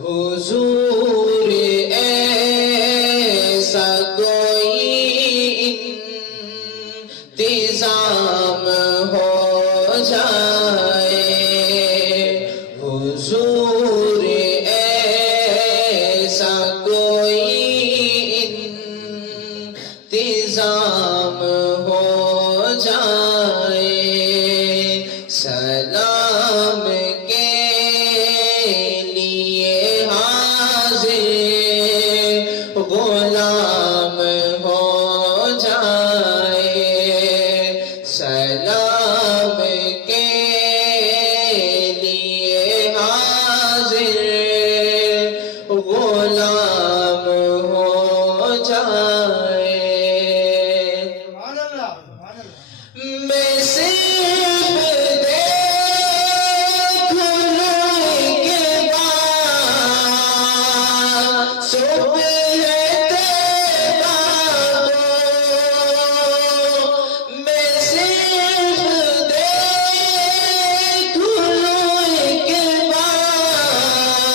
حضور ایسا کوئی انتظام ہو جائے، حضور ایسا کوئی انتظام ہو جائے، سلام کے لیے حاضر غلام ہو جائے، سلام کے لیے حاضر غلام ہو جائے۔ میں صرف دیکھ لوں کے بعد صبح تیرا کو، میں صرف دیکھ لوں کے بعد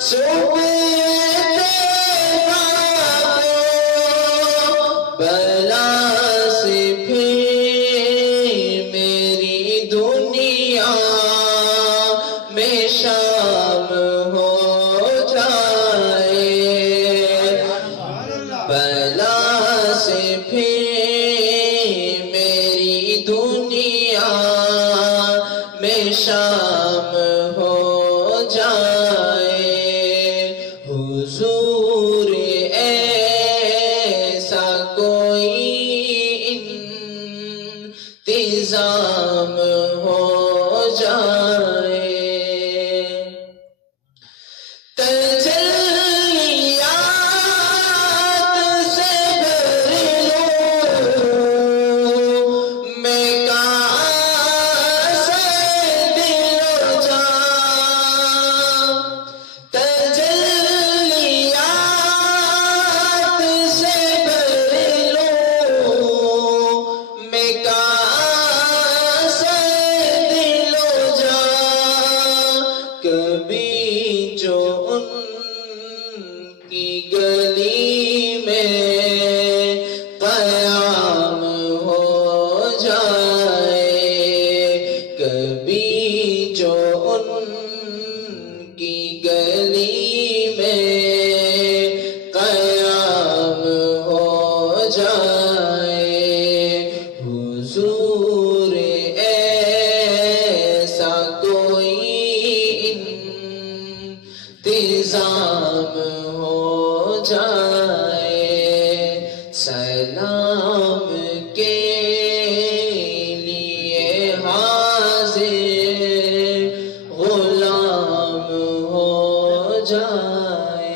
صبح تیرا کو، بلا سے میری دنیا میں شام ہو جائے، بلا سے پھر میری دنیا میں شام ہو جائے، حضور ایسا کوئی انتظام ہو جائے۔ تجلیات سے بھر لوں میں کاس دل و جان، تجلیات سے بھر لوں میں کاس دل و جان، کبھی جو ان کی گلی میں قیام ہو جائے، کبھی جو ان کی گلی میں قیام ہو جائے، حضور ایسا کوئی انتظام ہو جائے، سلام کے لیے حاضر غلام ہو جائے۔